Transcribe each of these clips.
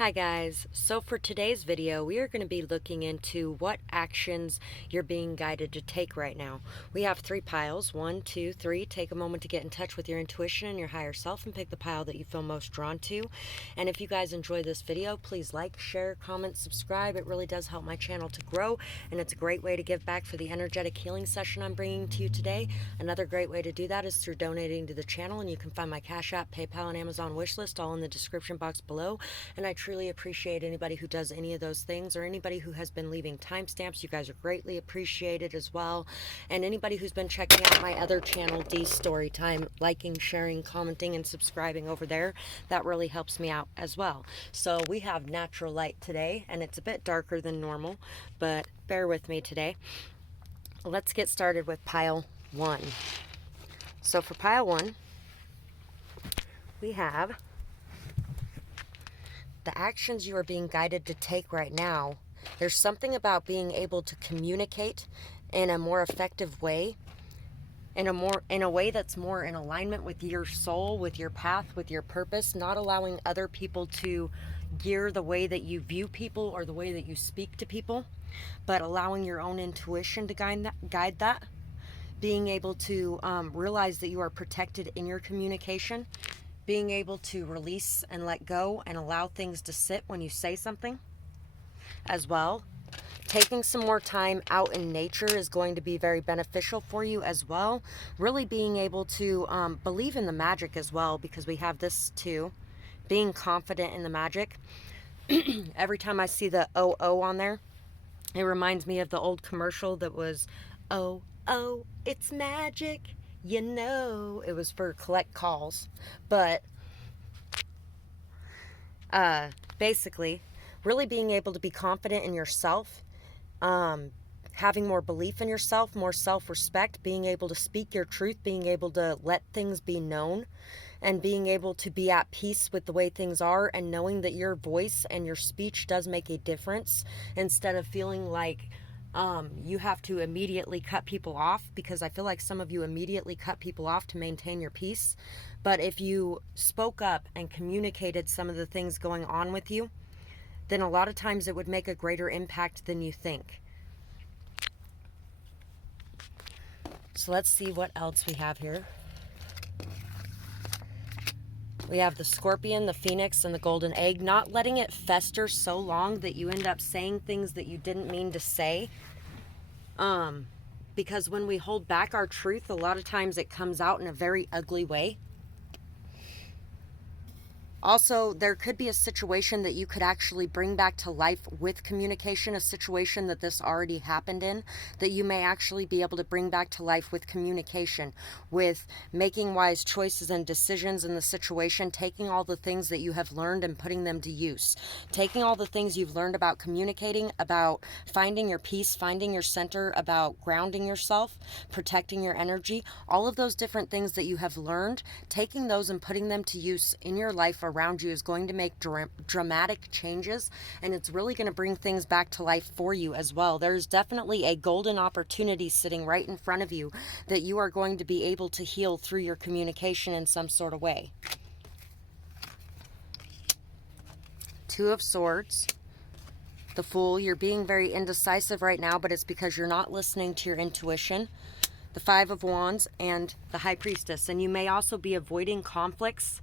Hi guys, so for today's video we are going to be looking into what actions you're being guided to take right now. We have 3 piles, 1, 2, 3. Take a moment to get in touch with your intuition and your higher self and pick the pile that you feel most drawn to. And if you guys enjoy this video, please like, share, comment, subscribe. It really does help my channel to grow, and it's a great way to give back for the energetic healing session I'm bringing to you today. Another great way to do that is through donating to the channel, and you can find my Cash App, PayPal, and Amazon wishlist all in the description box below. And I truly appreciate anybody who does any of those things, or anybody who has been leaving timestamps. You guys are greatly appreciated as well. And anybody who's been checking out my other channel, D StoryTime, liking, sharing, commenting, and subscribing over there, that really helps me out as well. So we have natural light today, and it's a bit darker than normal, but bear with me today. Let's get started with pile 1. So for pile 1, we have the actions you are being guided to take right now. There's something about being able to communicate in a more effective way, in a way that's more in alignment with your soul, with your path, with your purpose, not allowing other people to gear the way that you view people or the way that you speak to people, but allowing your own intuition to guide that. Being able to realize that you are protected in your communication, being able to release and let go and allow things to sit when you say something as well. Taking some more time out in nature is going to be very beneficial for you as well. Really being able to believe in the magic as well, because we have this too. Being confident in the magic. Every time I see the "oh" on there, it reminds me of the old commercial that was, "Oh, oh, it's magic. You know," it was for collect calls. But basically, really being able to be confident in yourself, having more belief in yourself, more self-respect, being able to speak your truth, being able to let things be known, and being able to be at peace with the way things are, and knowing that your voice and your speech does make a difference, instead of feeling like you have to immediately cut people off, because I feel like some of you immediately cut people off to maintain your peace. But if you spoke up and communicated some of the things going on with you, then a lot of times it would make a greater impact than you think. So let's see what else we have here. We have the Scorpion, the Phoenix, and the Golden Egg. Not letting it fester so long that you end up saying things that you didn't mean to say. Because when we hold back our truth, a lot of times it comes out in a very ugly way. Also, there could be a situation that you could actually bring back to life with communication, a situation that this already happened in, that you may actually be able to bring back to life with communication, with making wise choices and decisions in the situation, taking all the things that you have learned and putting them to use. Taking all the things you've learned about communicating, about finding your peace, finding your center, about grounding yourself, protecting your energy, all of those different things that you have learned, taking those and putting them to use in your life around you is going to make dramatic changes, and it's really going to bring things back to life for you as well. There's definitely a golden opportunity sitting right in front of you that you are going to be able to heal through your communication in some sort of way. Two of Swords, the Fool. You're being very indecisive right now, but it's because you're not listening to your intuition. The Five of Wands and the High Priestess. And you may also be avoiding conflicts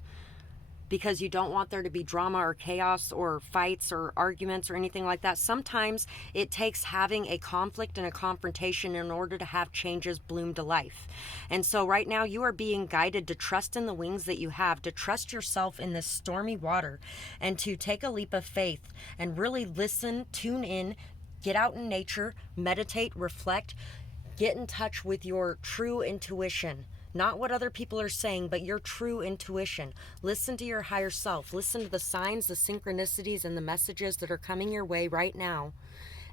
because you don't want there to be drama or chaos or fights or arguments or anything like that. Sometimes it takes having a conflict and a confrontation in order to have changes bloom to life. And so right now you are being guided to trust in the wings that you have, to trust yourself in this stormy water, and to take a leap of faith and really listen, tune in, get out in nature, meditate, reflect, get in touch with your true intuition. Not what other people are saying, but your true intuition. Listen to your higher self. Listen to the signs, the synchronicities, and the messages that are coming your way right now.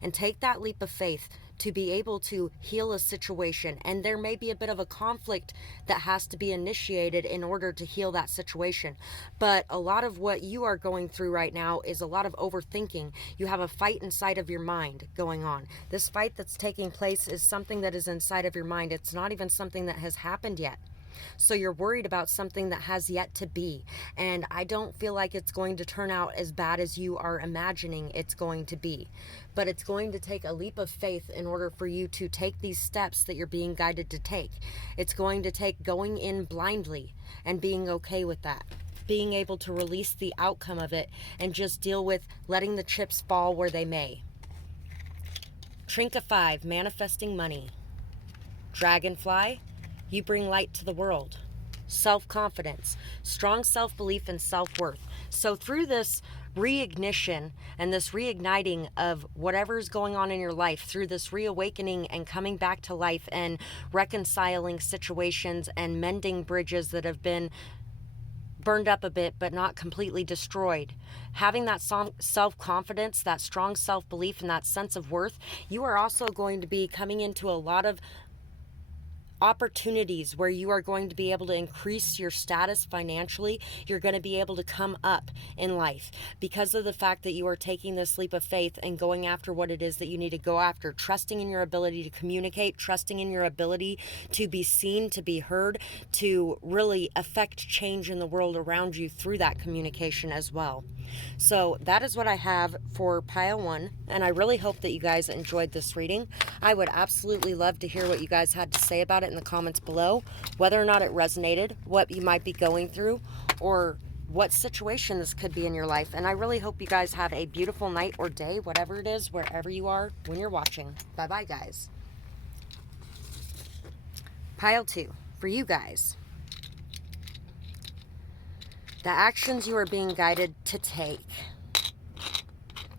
And take that leap of faith to be able to heal a situation. And there may be a bit of a conflict that has to be initiated in order to heal that situation. But a lot of what you are going through right now is a lot of overthinking. You have a fight inside of your mind going on. This fight that's taking place is something that is inside of your mind. It's not even something that has happened yet. So you're worried about something that has yet to be. And I don't feel like it's going to turn out as bad as you are imagining it's going to be. But it's going to take a leap of faith in order for you to take these steps that you're being guided to take. It's going to take going in blindly and being okay with that. Being able to release the outcome of it and just deal with letting the chips fall where they may. Trinket 5, manifesting money. Dragonfly, you bring light to the world. Self-confidence, strong self-belief and self-worth. So through this reignition and this reigniting of whatever's going on in your life, through this reawakening and coming back to life and reconciling situations and mending bridges that have been burned up a bit but not completely destroyed, having that self-confidence, that strong self-belief and that sense of worth, you are also going to be coming into a lot of opportunities where you are going to be able to increase your status financially. You're going to be able to come up in life because of the fact that you are taking this leap of faith and going after what it is that you need to go after, trusting in your ability to communicate, trusting in your ability to be seen, to be heard, to really affect change in the world around you through that communication as well. So that is what I have for pile 1, and I really hope that you guys enjoyed this reading. I would absolutely love to hear what you guys had to say about it in the comments below, whether or not it resonated, what you might be going through, or what situation this could be in your life. And I really hope you guys have a beautiful night or day, whatever it is, wherever you are when you're watching. Bye-bye, guys. Pile 2, for you guys. The actions you are being guided to take.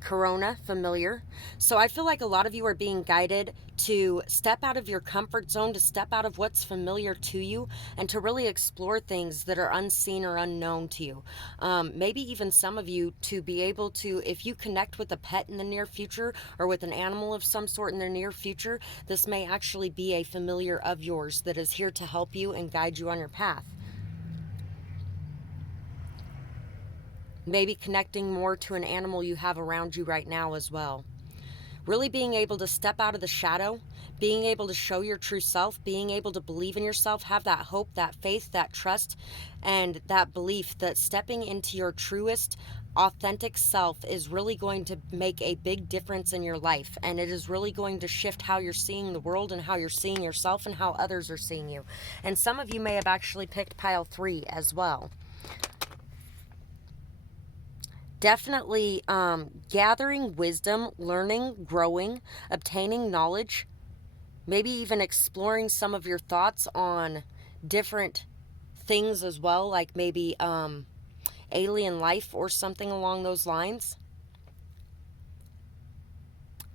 Corona, familiar. So I feel like a lot of you are being guided to step out of your comfort zone, to step out of what's familiar to you, and to really explore things that are unseen or unknown to you. Maybe even some of you to be able to, if you connect with a pet in the near future or with an animal of some sort in the near future, this may actually be a familiar of yours that is here to help you and guide you on your path. Maybe connecting more to an animal you have around you right now as well. Really being able to step out of the shadow, being able to show your true self, being able to believe in yourself, have that hope, that faith, that trust, and that belief that stepping into your truest, authentic self is really going to make a big difference in your life. And it is really going to shift how you're seeing the world and how you're seeing yourself and how others are seeing you. And some of you may have actually picked pile 3 as well. Definitely gathering wisdom, learning, growing, obtaining knowledge, maybe even exploring some of your thoughts on different things as well, like maybe alien life or something along those lines.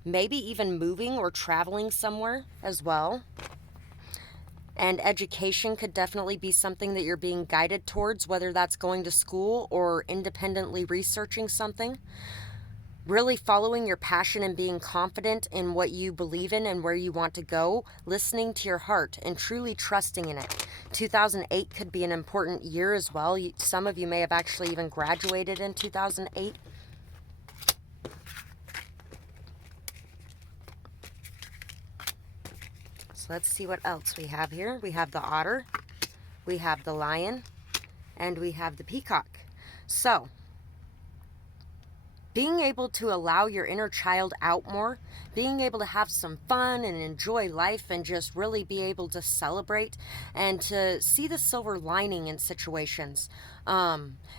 Maybe even moving or traveling somewhere as well. And education could definitely be something that you're being guided towards, whether that's going to school or independently researching something. Really following your passion and being confident in what you believe in and where you want to go, listening to your heart and truly trusting in it. 2008 could be an important year as well. Some of you may have actually even graduated in 2008. Let's see what else we have here. We have the otter, we have the lion, and we have the peacock. So, being able to allow your inner child out more, being able to have some fun and enjoy life and just really be able to celebrate and to see the silver lining in situations.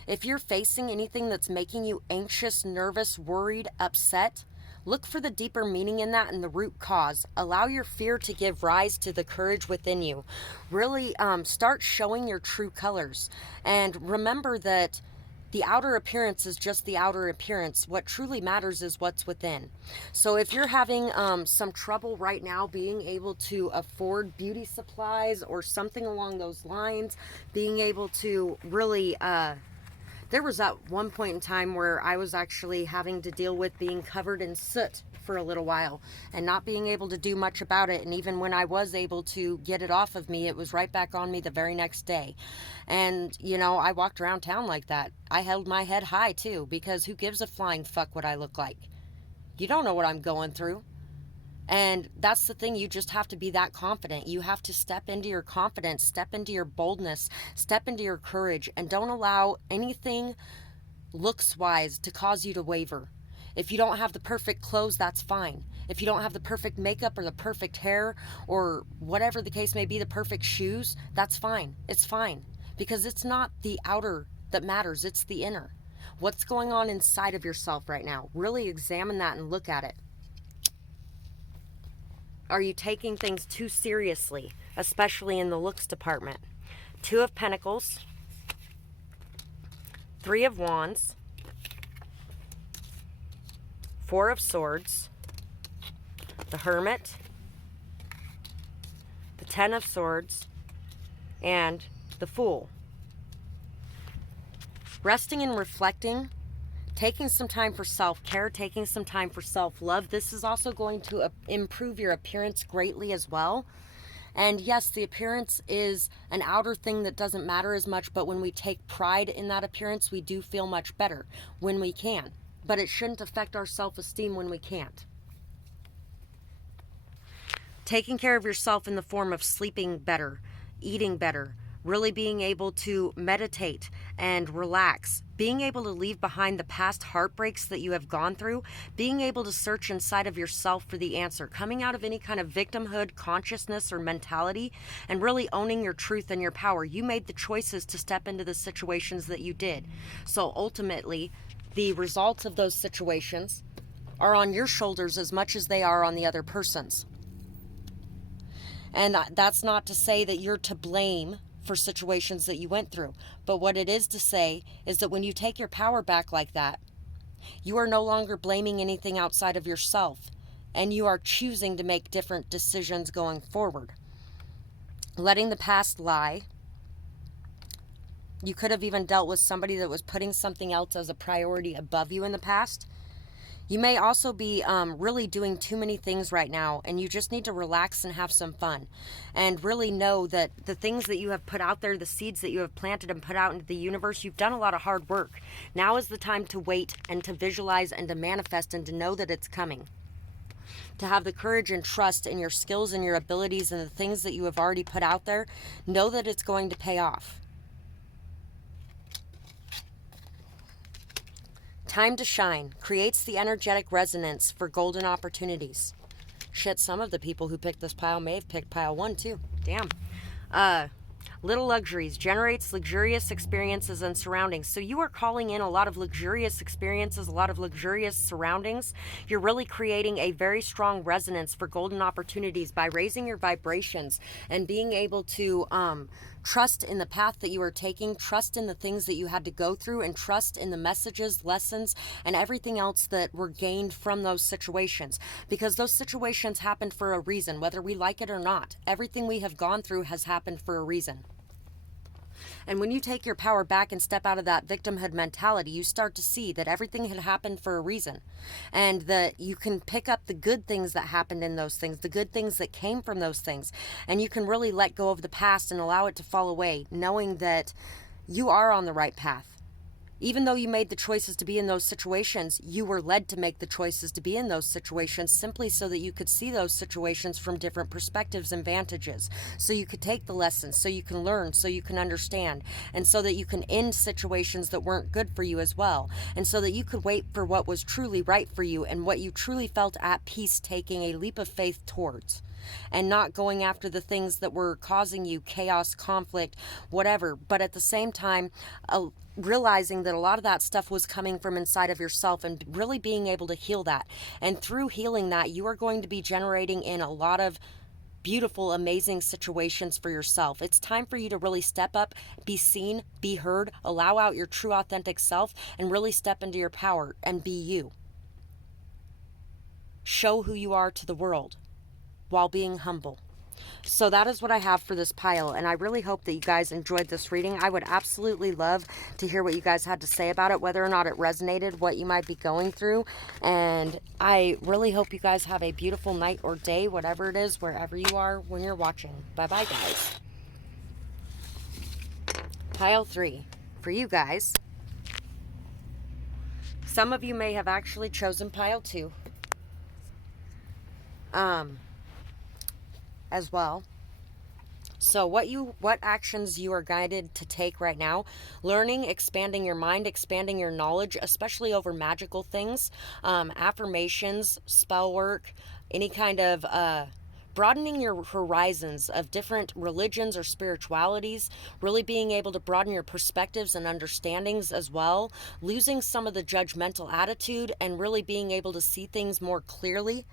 If you're facing anything that's making you anxious, nervous, worried, upset, look for the deeper meaning in that and the root cause. Allow your fear to give rise to the courage within you. Really start showing your true colors. And remember that the outer appearance is just the outer appearance. What truly matters is what's within. So if you're having some trouble right now being able to afford beauty supplies or something along those lines, being able to really... There was at one point in time where I was actually having to deal with being covered in soot for a little while and not being able to do much about it. And even when I was able to get it off of me, it was right back on me the very next day. And, you know, I walked around town like that. I held my head high too, because who gives a flying fuck what I look like? You don't know what I'm going through. And that's the thing, you just have to be that confident. You have to step into your confidence, step into your boldness, step into your courage, and don't allow anything looks-wise to cause you to waver. If you don't have the perfect clothes, that's fine. If you don't have the perfect makeup or the perfect hair or whatever the case may be, the perfect shoes, that's fine. It's fine. Because it's not the outer that matters, it's the inner. What's going on inside of yourself right now? Really examine that and look at it. Are you taking things too seriously, especially in the looks department? 2 of Pentacles, 3 of Wands, 4 of Swords, the Hermit, the 10 of Swords, and the Fool. Resting and reflecting, taking some time for self-care, taking some time for self-love. This is also going to improve your appearance greatly as well. And yes, the appearance is an outer thing that doesn't matter as much, but when we take pride in that appearance, we do feel much better when we can. But it shouldn't affect our self-esteem when we can't. Taking care of yourself in the form of sleeping better, eating better, really being able to meditate and relax, being able to leave behind the past heartbreaks that you have gone through, being able to search inside of yourself for the answer, coming out of any kind of victimhood, consciousness, or mentality, and really owning your truth and your power. You made the choices to step into the situations that you did. So ultimately, the results of those situations are on your shoulders as much as they are on the other person's. And that's not to say that you're to blame for situations that you went through. But what it is to say is that when you take your power back like that, you are no longer blaming anything outside of yourself, and you are choosing to make different decisions going forward. Letting the past lie. You could have even dealt with somebody that was putting something else as a priority above you in the past. You may also be really doing too many things right now, and you just need to relax and have some fun. And really know that the things that you have put out there, the seeds that you have planted and put out into the universe, you've done a lot of hard work. Now is the time to wait and to visualize and to manifest and to know that it's coming. To have the courage and trust in your skills and your abilities and the things that you have already put out there. Know that it's going to pay off. Time to shine creates the energetic resonance for golden opportunities. Shit, some of the people who picked this pile may have picked pile 1 too. Damn. Little luxuries generates luxurious experiences and surroundings. So you are calling in a lot of luxurious experiences, a lot of luxurious surroundings. You're really creating a very strong resonance for golden opportunities by raising your vibrations and being able to trust in the path that you are taking, trust in the things that you had to go through, and trust in the messages, lessons, and everything else that were gained from those situations. Because those situations happened for a reason, whether we like it or not. Everything we have gone through has happened for a reason. And when you take your power back and step out of that victimhood mentality, you start to see that everything had happened for a reason. And that you can pick up the good things that happened in those things, the good things that came from those things. And you can really let go of the past and allow it to fall away, knowing that you are on the right path. Even though you made the choices to be in those situations, you were led to make the choices to be in those situations simply so that you could see those situations from different perspectives and vantages. So you could take the lessons, so you can learn, so you can understand, and so that you can end situations that weren't good for you as well. And so that you could wait for what was truly right for you and what you truly felt at peace taking a leap of faith towards. And not going after the things that were causing you chaos, conflict, whatever. But at the same time, realizing that a lot of that stuff was coming from inside of yourself and really being able to heal that. And through healing that, you are going to be generating in a lot of beautiful, amazing situations for yourself. It's time for you to really step up, be seen, be heard, allow out your true authentic self, and really step into your power and be you. Show who you are to the world while being humble. So that is what I have for this pile, and I really hope that you guys enjoyed this reading. I would absolutely love to hear what you guys had to say about it, whether or not it resonated, what you might be going through, and I really hope you guys have a beautiful night or day, whatever it is, wherever you are when you're watching. Bye-bye, guys. Pile 3, for you guys. Some of you may have actually chosen pile 2. as well. So what actions you are guided to take right now: learning, expanding your mind, expanding your knowledge, especially over magical things, affirmations, spell work, any kind of broadening your horizons of different religions or spiritualities, really being able to broaden your perspectives and understandings as well, losing some of the judgmental attitude and really being able to see things more clearly.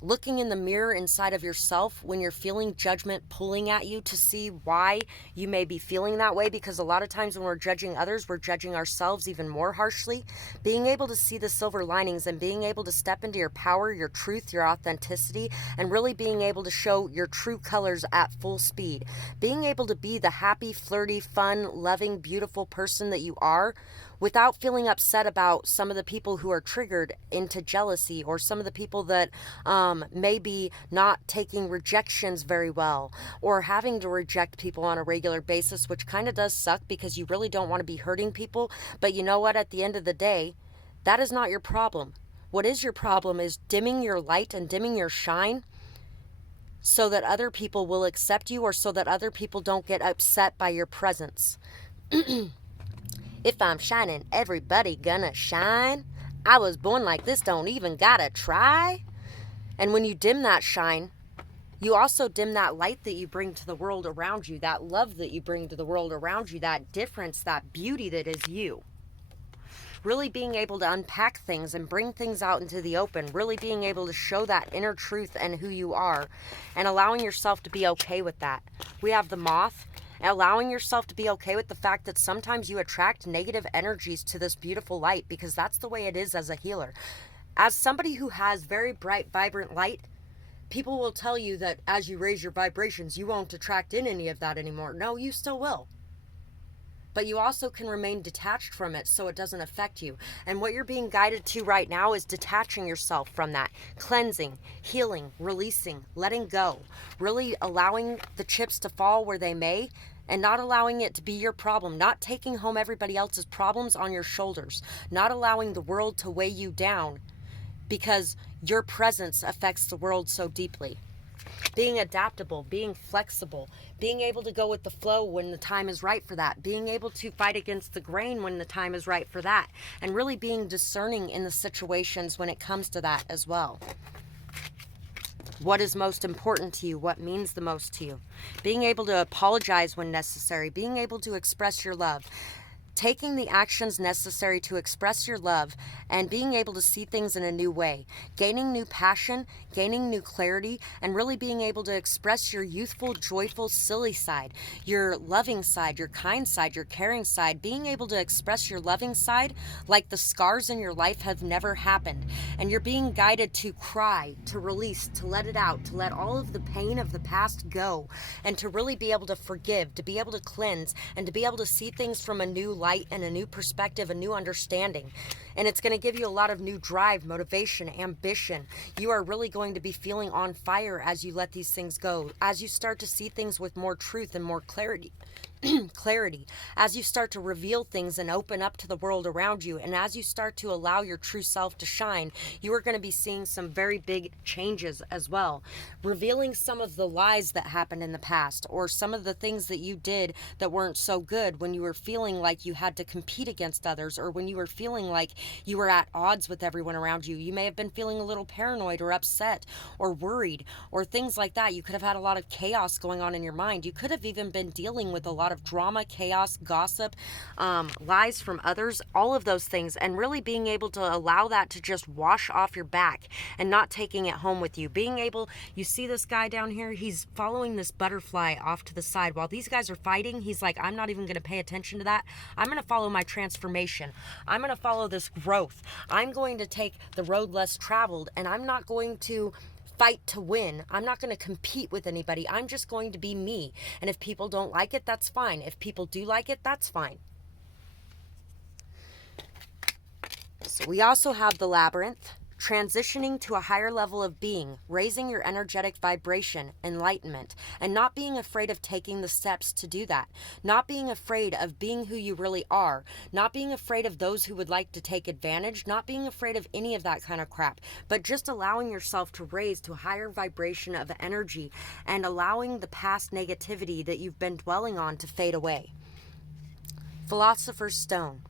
Looking in the mirror inside of yourself when you're feeling judgment pulling at you to see why you may be feeling that way, because a lot of times when we're judging others, we're judging ourselves even more harshly. Being able to see the silver linings and being able to step into your power, your truth, your authenticity, and really being able to show your true colors at full speed. Being able to be the happy, flirty, fun, loving, beautiful person that you are, without feeling upset about some of the people who are triggered into jealousy, or some of the people that maybe not taking rejections very well, or having to reject people on a regular basis, which kind of does suck because you really don't want to be hurting people. But you know what? At the end of the day, that is not your problem. What is your problem is dimming your light and dimming your shine so that other people will accept you, or so that other people don't get upset by your presence. If I'm shining, everybody gonna shine. I was born like this, don't even gotta try. And when you dim that shine, you also dim that light that you bring to the world around you, that love that you bring to the world around you, that difference, that beauty that is you. Really being able to unpack things and bring things out into the open, really being able to show that inner truth and who you are, and allowing yourself to be okay with that. We have the moth. Allowing yourself to be okay with the fact that sometimes you attract negative energies to this beautiful light, because that's the way it is as a healer. As somebody who has very bright, vibrant light, people will tell you that as you raise your vibrations, you won't attract in any of that anymore. No, you still will. But you also can remain detached from it so it doesn't affect you. And what you're being guided to right now is detaching yourself from that. Cleansing, healing, releasing, letting go. Really allowing the chips to fall where they may, and not allowing it to be your problem. Not taking home everybody else's problems on your shoulders. Not allowing the world to weigh you down because your presence affects the world so deeply. Being adaptable, being flexible, being able to go with the flow when the time is right for that, being able to fight against the grain when the time is right for that, and really being discerning in the situations when it comes to that as well. What is most important to you? What means the most to you? Being able to apologize when necessary, being able to express your love. Taking the actions necessary to express your love and being able to see things in a new way, gaining new passion, gaining new clarity, and really being able to express your youthful, joyful, silly side, your loving side, your kind side, your caring side, being able to express your loving side like the scars in your life have never happened. And you're being guided to cry, to release, to let it out, to let all of the pain of the past go, and to really be able to forgive, to be able to cleanse, and to be able to see things from a new light and a new perspective, a new understanding. And it's going to give you a lot of new drive, motivation, ambition. You are really going to be feeling on fire as you let these things go, as you start to see things with more truth and more clarity. As you start to reveal things and open up to the world around you, and as you start to allow your true self to shine, you are going to be seeing some very big changes as well. Revealing some of the lies that happened in the past, or some of the things that you did that weren't so good when you were feeling like you had to compete against others, or when you were feeling like you were at odds with everyone around you. You may have been feeling a little paranoid or upset or worried or things like that. You could have had a lot of chaos going on in your mind. You could have even been dealing with a lot of drama, chaos, gossip, lies from others, all of those things, and really being able to allow that to just wash off your back and not taking it home with you. Being able, you see this guy down here, he's following this butterfly off to the side. While these guys are fighting, he's like, I'm not even going to pay attention to that. I'm going to follow my transformation. I'm going to follow this growth. I'm going to take the road less traveled, and I'm not going to fight to win. I'm not going to compete with anybody. I'm just going to be me. And if people don't like it, that's fine. If people do like it, that's fine. So we also have the labyrinth. transitioning to a higher level of being, raising your energetic vibration, enlightenment, and not being afraid of taking the steps to do that. Not being afraid of being who you really are. Not being afraid of those who would like to take advantage. Not being afraid of any of that kind of crap. But just allowing yourself to raise to a higher vibration of energy and allowing the past negativity that you've been dwelling on to fade away. Philosopher's Stone.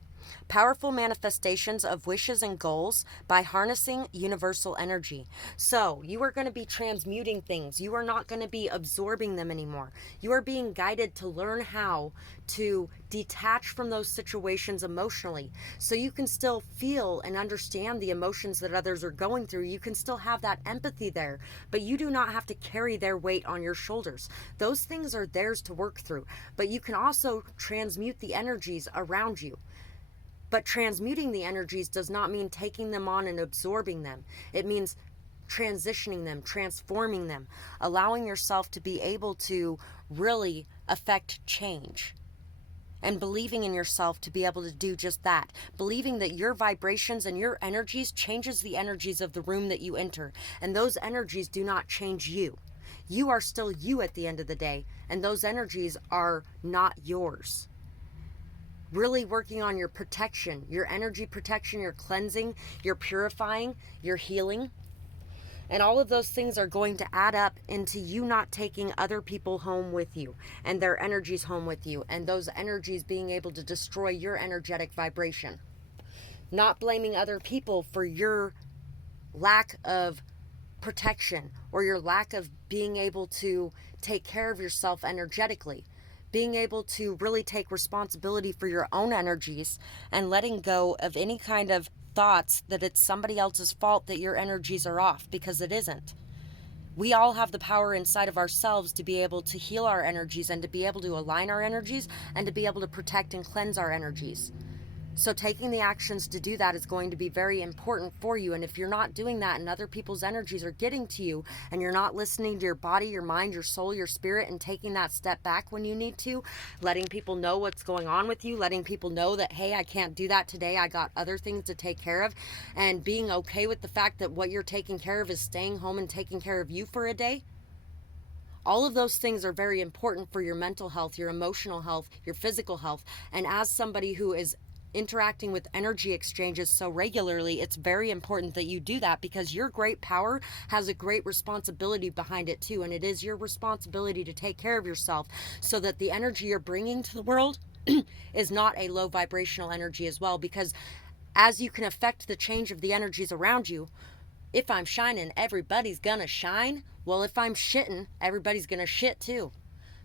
Powerful manifestations of wishes and goals by harnessing universal energy. So you are going to be transmuting things. You are not going to be absorbing them anymore. You are being guided to learn how to detach from those situations emotionally, so you can still feel and understand the emotions that others are going through. You can still have that empathy there, but you do not have to carry their weight on your shoulders. Those things are theirs to work through, but you can also transmute the energies around you. But transmuting the energies does not mean taking them on and absorbing them. It means transitioning them, transforming them, allowing yourself to be able to really affect change. And believing in yourself to be able to do just that. Believing that your vibrations and your energies changes the energies of the room that you enter. And those energies do not change you. You are still you at the end of the day. And those energies are not yours. Really working on your protection, your energy protection, your cleansing, your purifying, your healing. And all of those things are going to add up into you not taking other people home with you and their energies home with you, and those energies being able to destroy your energetic vibration. Not blaming other people for your lack of protection or your lack of being able to take care of yourself energetically. Being able to really take responsibility for your own energies and letting go of any kind of thoughts that it's somebody else's fault that your energies are off, because it isn't. We all have the power inside of ourselves to be able to heal our energies and to be able to align our energies and to be able to protect and cleanse our energies. So taking the actions to do that is going to be very important for you. And if you're not doing that and other people's energies are getting to you and you're not listening to your body, your mind, your soul, your spirit, and taking that step back when you need to, letting people know what's going on with you, letting people know that, hey, I can't do that today, I got other things to take care of, and being okay with the fact that what you're taking care of is staying home and taking care of you for a day. All of those things are very important for your mental health, your emotional health, your physical health. And as somebody who is interacting with energy exchanges so regularly, it's very important that you do that, because your great power has a great responsibility behind it too. And it is your responsibility to take care of yourself so that the energy you're bringing to the world is not a low vibrational energy as well. Because as you can affect the change of the energies around you, if I'm shining, everybody's gonna shine. Well, if I'm shitting, everybody's gonna shit too.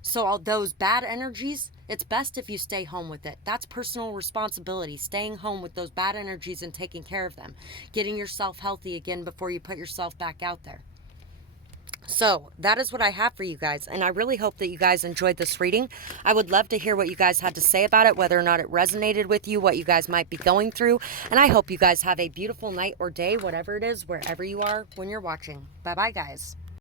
So all those bad energies, it's best if you stay home with it. That's personal responsibility, staying home with those bad energies and taking care of them. Getting yourself healthy again before you put yourself back out there. So that is what I have for you guys, and I really hope that you guys enjoyed this reading. I would love to hear what you guys had to say about it, whether or not it resonated with you, what you guys might be going through, and I hope you guys have a beautiful night or day, whatever it is, wherever you are when you're watching. Bye-bye, guys.